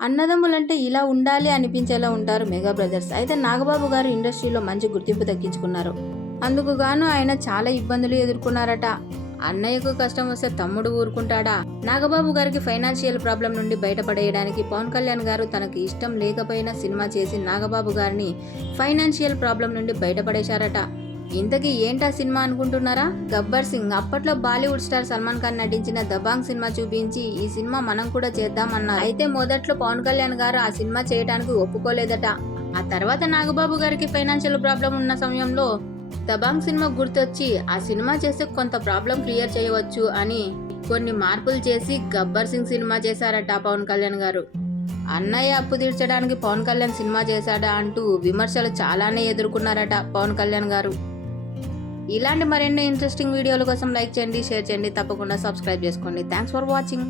అన్నదమ్ములంటే ఇలా ఉండాలి అనిపించేలా ఉంటారు మెగా బ్రదర్స్. అయితే నాగబాబు గారు ఇండస్ట్రీలో మంచి గుర్తింపు దక్కించుకున్నారు. అందుకు గాను ఆయన చాలా ఇబ్బందులు ఎదుర్కొన్నారట. అన్నయ్యకు కష్టం వస్తే తమ్ముడు ఊరుకుంటాడా? నాగబాబు గారికి ఫైనాన్షియల్ ప్రాబ్లం నుండి బయటపడేయడానికి పవన్ కళ్యాణ్ గారు తనకి ఇష్టం లేకపోయినా సినిమా చేసి నాగబాబు గారిని ఫైనాన్షియల్ ప్రాబ్లం నుండి బయటపడేశారట. ఇంతకీ ఏంటా సినిమా అనుకుంటున్నారా? గబ్బర్ సింగ్. అప్పట్లో బాలీవుడ్ స్టార్ సల్మాన్ ఖాన్ నటించిన దబాంగ్ సినిమా చూపించి ఈ సినిమా మనం కూడా చేద్దామన్నారు. అయితే మొదట్లో పవన్ కళ్యాణ్ గారు ఆ సినిమా చేయడానికి ఒప్పుకోలేదట. ఆ తర్వాత నాగబాబు గారికి ఫైనాన్షియల్ ప్రాబ్లం ఉన్న సమయంలో దబాంగ్ సినిమా గుర్తొచ్చి ఆ సినిమా చేస్తే కొంత ప్రాబ్లం క్లియర్ చేయవచ్చు అని కొన్ని మార్పులు చేసి గబ్బర్ సింగ్ సినిమా చేశారట పవన్ కళ్యాణ్ గారు. అన్నయ్య అప్పు తీర్చడానికి పవన్ కళ్యాణ్ సినిమా చేశాడా అంటూ విమర్శలు చాలానే ఎదుర్కొన్నారట పవన్ కళ్యాణ్ గారు. ఇలాంటి మరెన్నో ఇంట్రెస్టింగ్ వీడియోల కోసం లైక్ చేయండి, షేర్ చేయండి, తప్పకుండా సబ్స్క్రైబ్ చేసుకోండి. Thanks for watching.